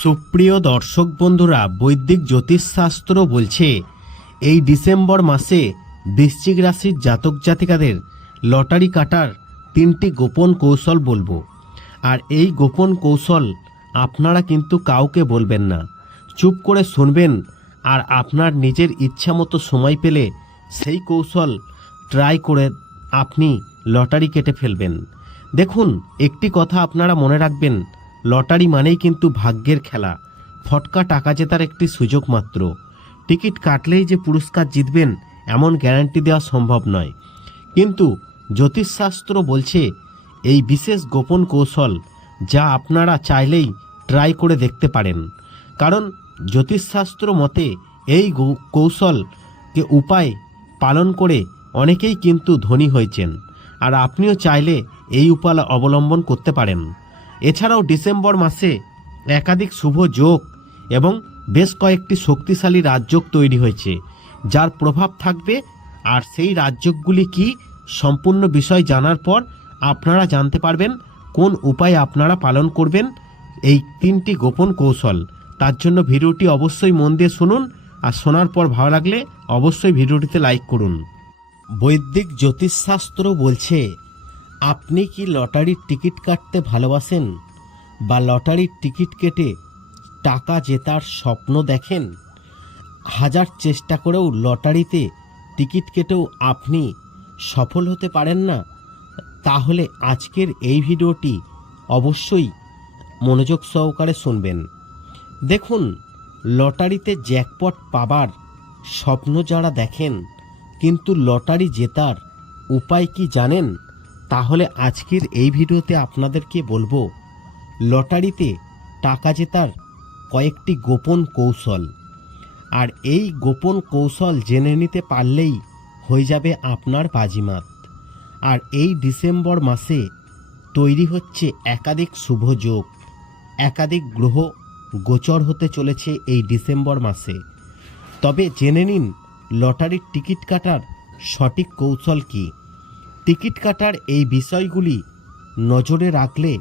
সুপ্রিয় দর্শক বন্ধুরা, বৈদিক জ্যোতিষশাস্ত্র বলছে, এই ডিসেম্বর মাসে বৃশ্চিক রাশির জাতক জাতিকাদের লটারি কাটার তিনটি গোপন কৌশল বলব। আর এই গোপন কৌশল আপনারা কিন্তু কাউকে বলবেন না। চুপ করে শুনবেন আর আপনার নিজের ইচ্ছা মতো সময় পেলে সেই কৌশল ট্রাই করে আপনি লটারি কেটে ফেলবেন। দেখুন, একটি কথা আপনারা মনে রাখবেন লটারি মানেই কিন্তু ভাগ্যের খেলা। ফটকা টাকা জেতার একটি সুযোগ মাত্র। টিকিট কাটলেই যে পুরস্কার জিতবেন, এমন গ্যারান্টি দেওয়া সম্ভব নয়। কিন্তু জ্যোতিষশাস্ত্র বলছে, এই বিশেষ গোপন কৌশল যা আপনারা চাইলেই ট্রাই করে দেখতে পারেন। কারণ জ্যোতিষশাস্ত্র মতে এই কৌশলকে উপায় পালন করে অনেকেই কিন্তু ধনী হয়েছেন। আর আপনিও চাইলে এই উপায় অবলম্বন করতে পারেন। এছাড়াও ডিসেম্বর মাসে একাধিক শুভ যোগ এবং বেশ কয়েকটি শক্তিশালী রাজযোগ তৈরি হয়েছে, যার প্রভাব থাকবে। আর সেই রাজযোগগুলি কি সম্পূর্ণ বিষয় জানার পর আপনারা জানতে পারবেন কোন উপায় আপনারা পালন করবেন এই তিনটি গোপন কৌশল। তার জন্য ভিডিওটি অবশ্যই মন দিয়ে শুনুন আর শোনার পর ভালো লাগলে অবশ্যই ভিডিওটিতে লাইক করুন। বৈদিক জ্যোতিষশাস্ত্র বলছে আপনি কি লটারির টিকিট কাটতে ভালোবাসেন? বা লটারির টিকিট কেটে টাকা জেতার স্বপ্ন দেখেন? হাজার চেষ্টা করেও লটারিতে টিকিট কেটেও আপনি সফল হতে পারেন না? তাহলে আজকের এই ভিডিওটি অবশ্যই মনোযোগ সহকারে শুনবেন। দেখুন, লটারিতে জ্যাকপট পাবার স্বপ্ন যারা দেখেন, কিন্তু লটারি জেতার উপায় কি জানেন? তাহলে আজকের এই ভিডিওতে আপনাদেরকে বলব, লটারিতে টাকা জেতার কয়েকটি গোপন কৌশল। আর এই গোপন কৌশল জেনে নিতে পারলেই হয়ে যাবে আপনার বাজিমাত। আর এই ডিসেম্বর মাসে তৈরি হচ্ছে একাধিক শুভ যোগ, একাধিক গ্রহ গোচর হতে চলেছে এই ডিসেম্বর মাসে। তবে জেনে নিন, লটারির টিকিট কাটার সঠিক কৌশল কি? টিকিট কাটার এই বিষয়গুলি নজরে রাখলে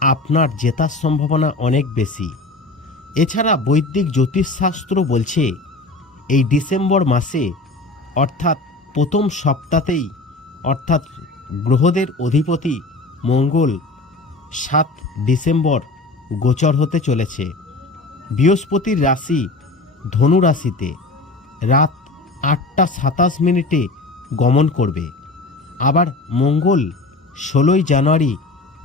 আপনার জেতার সম্ভাবনা অনেক বেশি। এছাড়া বৈদিক জ্যোতিষশাস্ত্র বলছে, এই ডিসেম্বর মাসে, অর্থাৎ প্রথম সপ্তাহতেই, অর্থাৎ গ্রহদের অধিপতি মঙ্গল, সাত ডিসেম্বর গোচর হতে চলেছে। বৃহস্পতির রাশি ধনু রাশিতে রাত আটটা সাতাশ মিনিটে গমন করবে। আবার মঙ্গল, ষোলোই জানুয়ারি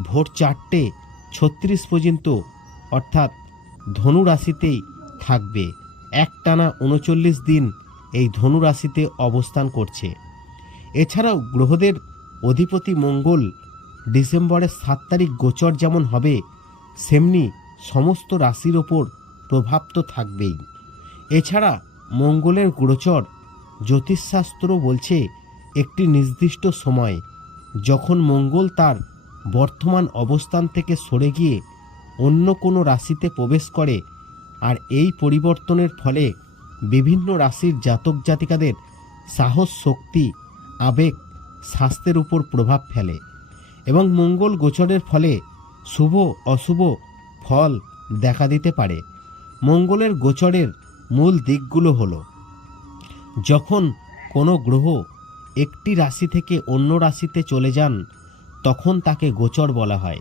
ভোর চারটে, ছত্রিশ পর্যন্ত, অর্থাৎ ধনু রাশিতেই থাকবে। একটানা উনচল্লিশ দিন এই ধনু রাশিতে অবস্থান করছে। এছাড়াও গ্রহদের অধিপতি মঙ্গল ডিসেম্বরের সাত তারিখ গোচর যেমন হবে, সেমনি সমস্ত রাশির ওপর প্রভাব তো থাকবেই। এছাড়া মঙ্গলের গোচর জ্যোতিষশাস্ত্র বলছে একটি নির্দিষ্ট সময় যখন মঙ্গল তার বর্তমান অবস্থান থেকে সরে গিয়ে অন্য কোনো রাশিতে প্রবেশ করে আর এই পরিবর্তনের ফলে বিভিন্ন রাশির জাতক জাতিকাদের সাহস, শক্তি, আবেগ, স্বাস্থ্যের উপর প্রভাব ফেলে এবং মঙ্গল গোচরের ফলে শুভ, অশুভ ফল দেখা দিতে পারে। মঙ্গলের গোচরের মূল দিকগুলো হলো, যখন কোনো গ্রহ একটি রাশি থেকে অন্য রাশিতে চলে যান, তখন তাকে গোচর বলা হয়।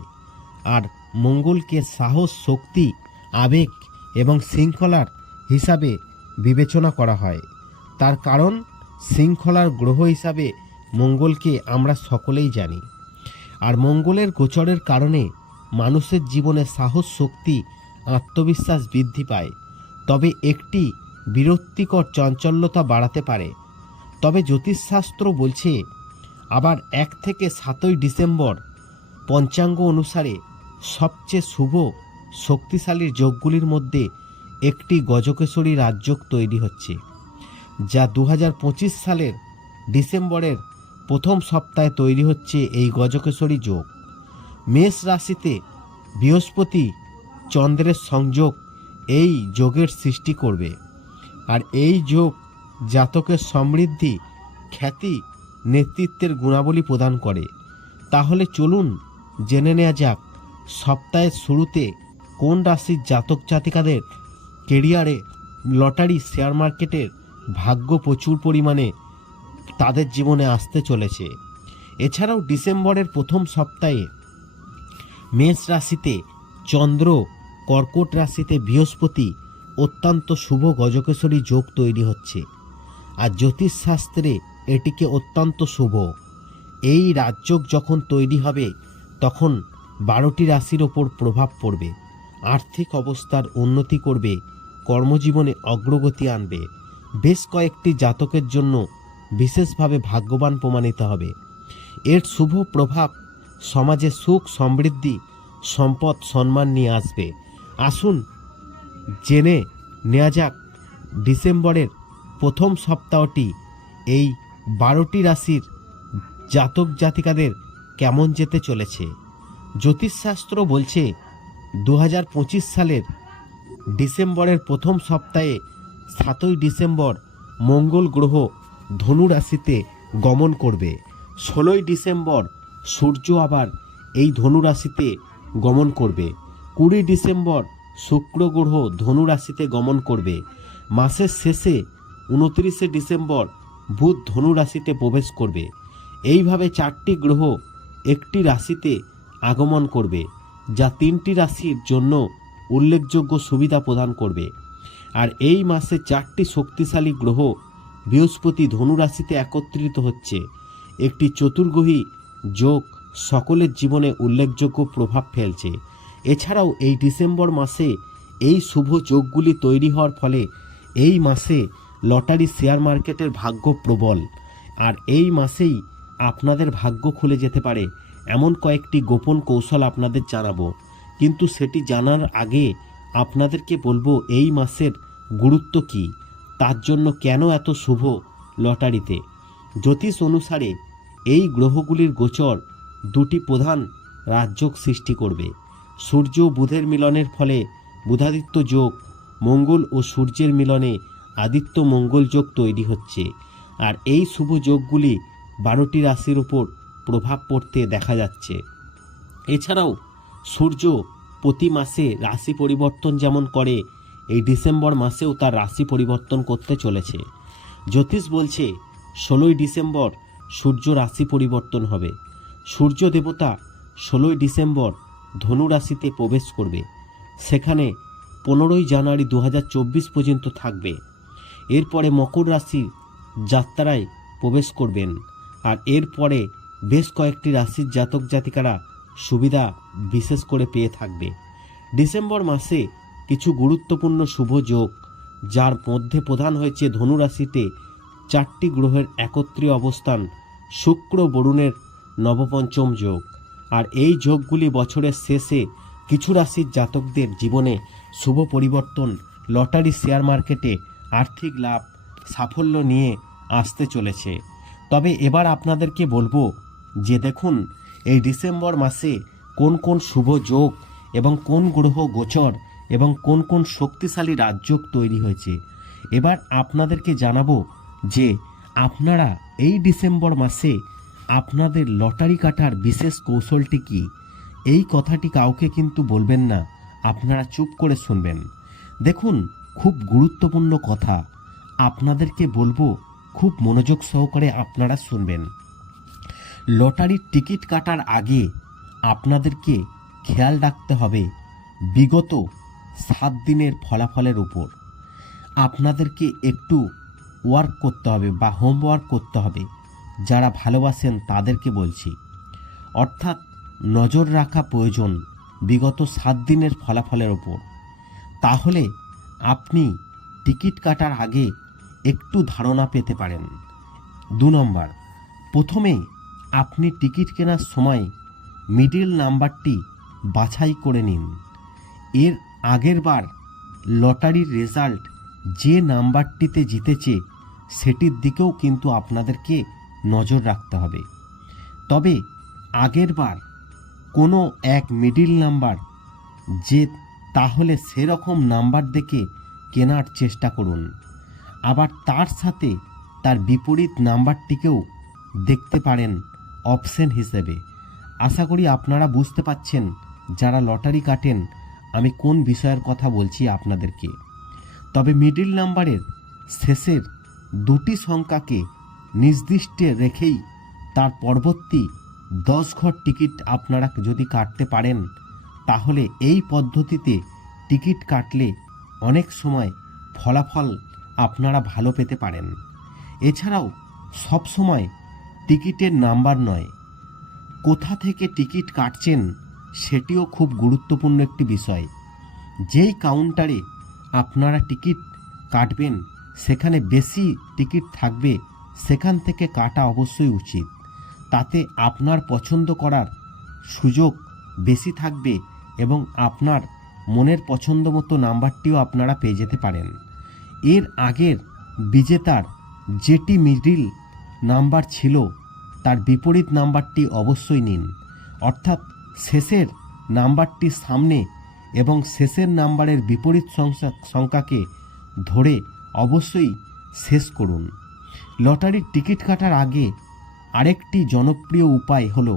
আর মঙ্গলকে সাহস, শক্তি, আবেগ এবং শৃঙ্খলার হিসাবে বিবেচনা করা হয়। তার কারণ, শৃঙ্খলার গ্রহ হিসাবে মঙ্গলকে আমরা সকলেই জানি। আর মঙ্গলের গোচরের কারণে মানুষের জীবনে সাহস, শক্তি, আত্মবিশ্বাস বৃদ্ধি পায়। তবে একটি বিরক্তিকর চঞ্চল্যতা বাড়াতে পারে তবে জ্যোতিষশাস্ত্র বলছে, আবার এক থেকে সাতই ডিসেম্বর পঞ্চাঙ্গ অনুসারে সবচেয়ে শুভ শক্তিশালী যোগগুলির মধ্যে একটি গজকেশরী রাজযোগ তৈরি হচ্ছে, যা দু হাজার পঁচিশ সালের ডিসেম্বরের প্রথম সপ্তাহে তৈরি হচ্ছে এই গজকেশরী যোগ। মেষ রাশিতে বৃহস্পতি চন্দ্রের সংযোগ এই যোগের সৃষ্টি করবে, আর এই যোগ জাতকের সমৃদ্ধি, খ্যাতি, নেতৃত্বের গুণাবলী প্রদান করে। তাহলে চলুন জেনে নেওয়া যাক, সপ্তাহের শুরুতে কোন রাশির জাতক জাতিকাদের কেরিয়ারে লটারি শেয়ার মার্কেটের ভাগ্য প্রচুর পরিমাণে তাদের জীবনে আসতে চলেছে। এছাড়াও ডিসেম্বরের প্রথম সপ্তাহে মেষ রাশিতে চন্দ্র, কর্কট রাশিতে বৃহস্পতি, অত্যন্ত শুভ গজকেশরী যোগ তৈরি হচ্ছে। আর জ্যোতিষশাস্ত্রে এটিকে অত্যন্ত শুভ। এই রাজযোগ যখন তৈরি হবে, তখন বারোটি রাশির ওপর প্রভাব পড়বে, আর্থিক অবস্থার উন্নতি করবে, কর্মজীবনে অগ্রগতি আনবে। বেশ কয়েকটি জাতকের জন্য বিশেষভাবে ভাগ্যবান প্রমাণিত হবে। এর শুভ প্রভাব সমাজে সুখ, সমৃদ্ধি, সম্পদ, সম্মান নিয়ে আসবে। আসুন জেনে নেওয়া যাক, ডিসেম্বরের প্রথম সপ্তাহটি এই বারোটি রাশির জাতক জাতিকাদের কেমন যেতে চলেছে? জ্যোতিষশাস্ত্র বলছে দু হাজার পঁচিশ সালের ডিসেম্বরের প্রথম সপ্তাহে সাতই ডিসেম্বর মঙ্গল গ্রহ ধনু রাশিতে গমন করবে। ষোলোই ডিসেম্বর সূর্য আবার এই ধনু রাশিতে গমন করবে। কুড়ি ডিসেম্বর শুক্র গ্রহ ধনু রাশিতে গমন করবে। মাসের শেষে উনত্রিশে ডিসেম্বর বুধ ধনু রাশিতে প্রবেশ করবে। এইভাবে চারটি গ্রহ একটি রাশিতে আগমন করবে, যা তিনটি রাশির জন্য উল্লেখযোগ্য সুবিধা প্রদান করবে। আর এই মাসে চারটি শক্তিশালী গ্রহ বৃহস্পতি ধনু রাশিতে একত্রিত হচ্ছে। একটি চতুর্গ্রহী যোগ সকলের জীবনে উল্লেখযোগ্য প্রভাব ফেলছে। এছাড়াও এই ডিসেম্বর মাসে এই শুভ যোগগুলি তৈরি হওয়ার ফলে এই মাসে লটারি শেয়ার মার্কেটের ভাগ্য প্রবল। আর এই মাসেই আপনাদের ভাগ্য খুলে যেতে পারে, এমন কয়েকটি গোপন কৌশল আপনাদের জানাব। কিন্তু সেটি জানার আগে আপনাদেরকে বলব, এই মাসের গুরুত্ব কী? তার জন্য কেন এত শুভ লটারিতে? জ্যোতিষ অনুসারে এই গ্রহগুলির গোচর দুটি প্রধান রাজযোগ সৃষ্টি করবে। সূর্য বুধের মিলনের ফলে বুধাদিত্য যোগ, মঙ্গল ও সূর্যের মিলনে আদিত্য মঙ্গল যোগ তৈরি হচ্ছে। আর এই শুভ যোগগুলি বারোটি রাশির উপর প্রভাব পড়তে দেখা যাচ্ছে। এছাড়াও সূর্য প্রতি মাসে রাশি পরিবর্তন যেমন করে, এই ডিসেম্বর মাসেও তার রাশি পরিবর্তন করতে চলেছে। জ্যোতিষ বলছে, ষোলোই ডিসেম্বর সূর্য রাশি পরিবর্তন হবে। সূর্য দেবতা ষোলোই ডিসেম্বর ধনু রাশিতে প্রবেশ করবে। সেখানে পনেরোই জানুয়ারি দু হাজার চব্বিশ পর্যন্ত থাকবে। এরপরে মকর রাশির যাত্রায় প্রবেশ করবেন। আর এরপরে বেশ কয়েকটি রাশির জাতক জাতিকারা সুবিধা বিশেষ করে পেয়ে থাকবে। ডিসেম্বর মাসে কিছু গুরুত্বপূর্ণ শুভ যোগ, যার মধ্যে প্রধান হয়েছে ধনু রাশিতে চারটি গ্রহের একত্রীয় অবস্থান, শুক্র বরুণের নবপঞ্চম যোগ। আর এই যোগগুলি বছরের শেষে কিছু রাশির জাতকদের জীবনে শুভ পরিবর্তন, লটারি শেয়ার মার্কেটে আর্থিক লাভ, সাফল্য নিয়ে আসতে চলেছে। তবে এবার আপনাদেরকে বলব যে দেখুন, এই ডিসেম্বর মাসে কোন কোন শুভ যোগ এবং কোন গ্রহ গোচর এবং কোন কোন শক্তিশালী রাজযোগ তৈরি হয়েছে। এবার আপনাদেরকে জানাব যে আপনারা এই ডিসেম্বর মাসে আপনাদের লটারি কাটার বিশেষ কৌশলটি কি? এই কথাটি কাউকে কিন্তু বলবেন না, আপনারা চুপ করে শুনবেন। দেখুন খুব গুরুত্বপূর্ণ কথা। আপনাদেরকে বলব, খুব মনোযোগ সহকারে আপনারা শুনবেন। লটারির টিকিট কাটার আগে আপনাদেরকে খেয়াল রাখতে হবে বিগত সাত দিনের ফলাফলের উপর। আপনাদেরকে একটু ওয়ার্ক করতে হবে বা হোমওয়ার্ক করতে হবে। যারা ভালোবাসেন তাদেরকে বলছি। অর্থাৎ নজর রাখা প্রয়োজন বিগত সাত দিনের ফলাফলের ওপর তাহলে আপনি টিকিট কাটার আগে একটু ধারণা পেতে পারেন। দু নম্বর, প্রথমে আপনি টিকিট কেনার সময় মিডিল নাম্বারটি বাছাই করে নিন। এর আগের বার লটারির রেজাল্ট যে নাম্বারটিতে জিতেছে, সেটির দিকেও কিন্তু আপনাদেরকে নজর রাখতে হবে। তবে আগের বার কোনো এক মিডিল নাম্বার যে তাহলে সেরকম নাম্বার দেখে কেনার চেষ্টা করুন। আবার তার সাথে তার বিপরীত নাম্বারটিকেও দেখতে পারেন অপশন হিসেবে। আশা করি আপনারা বুঝতে পাচ্ছেন যারা লটারি কাটেন, আমি কোন বিষয়ের কথা বলছি আপনাদেরকে। তবে মিডিল নাম্বারের শেষের দুটি সংখ্যাকে নির্দিষ্টে রেখেই তার পরবর্তী দশ ঘর টিকিট আপনারা যদি কাটতে পারেন তাহলে এই পদ্ধতিতে টিকিট কাটলে অনেক সময় ফলাফল আপনারা ভালো পেতে পারেন। এছাড়াও সব সময় টিকিটের নাম্বার নয়, কোথা থেকে টিকিট কাটছেন সেটিও খুব গুরুত্বপূর্ণ একটি বিষয়। যেই কাউন্টারে আপনারা টিকিট কাটবেন, সেখানে বেশি টিকিট থাকবে, সেখান থেকে কাটা অবশ্যই উচিত। তাতে আপনার পছন্দ করার সুযোগ বেশি থাকবে এবং আপনার মনের পছন্দ মতো নাম্বারটিও আপনারা পেয়ে যেতে পারেন। এর আগের বিজেতার যেটি মিডিল নাম্বার ছিল, তার বিপরীত নাম্বারটি অবশ্যই নিন। অর্থাৎ শেষের নাম্বারটি সামনে এবং শেষের নাম্বারের বিপরীত সংখ্যা, সংখ্যাকে ধরে অবশ্যই শেষ করুন। লটারির টিকিট কাটার আগে আরেকটি জনপ্রিয় উপায় হলো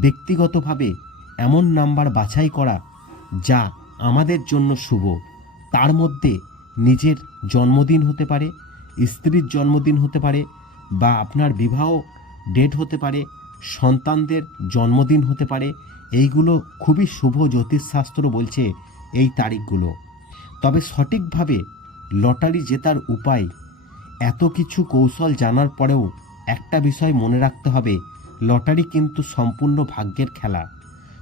ব্যক্তিগতভাবে এমন নাম্বার বাছাই করা যা আমাদের জন্য শুভ। তার মধ্যে নিজের জন্মদিন হতে পারে, স্ত্রীর জন্মদিন হতে পারে বা আপনার বিবাহ ডেট হতে পারে, সন্তানদের জন্মদিন হতে পারে। এইগুলো খুবই শুভ জ্যোতিষশাস্ত্র বলছে এই তারিখগুলো। তবে সঠিকভাবে লটারি জেতার উপায়, এত কিছু কৌশল জানার পরেও একটা বিষয় মনে রাখতে হবে, লটারি কিন্তু সম্পূর্ণ ভাগ্যের খেলা।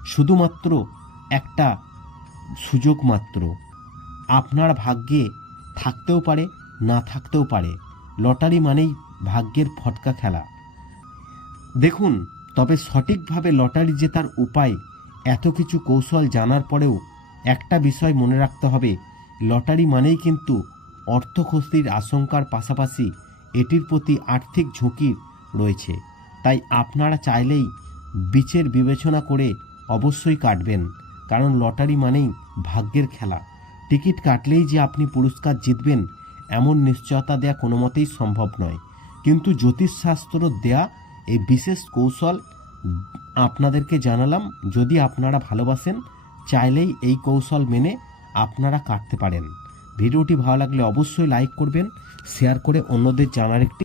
শুধুমাত্র একটা সুযোগ মাত্র। আপনার ভাগ্যে থাকতেও পারে, না থাকতেও পারে। লটারি মানেই ভাগ্যের ফটকা খেলা। দেখুন, তবে সঠিকভাবে লটারি জেতার উপায়, এত কিছু কৌশল জানার পরেও একটা বিষয় মনে রাখতে হবে। লটারি মানেই কিন্তু অর্থক্ষতির আশঙ্কার পাশাপাশি এটির প্রতি আর্থিক ঝুঁকি রয়েছে। তাই আপনারা চাইলেই বিচের বিবেচনা করে অবশ্যই কাটবেন, কারণ লটারি মানেই ভাগ্যের খেলা। টিকিট কাটলেই যে আপনি পুরস্কার জিতবেন, এমন নিশ্চয়তা দেয়া কোনো মতেই সম্ভব নয়। কিন্তু জ্যোতিষশাস্ত্র দেয়া এই বিশেষ কৌশল আপনাদেরকে জানালাম, যদি আপনারা ভালোবাসেন, চাইলেই এই কৌশল মেনে আপনারা কাটতে পারেন। ভিডিওটি ভালো লাগলে অবশ্যই লাইক করবেন, শেয়ার করে অন্যদের জানার একটি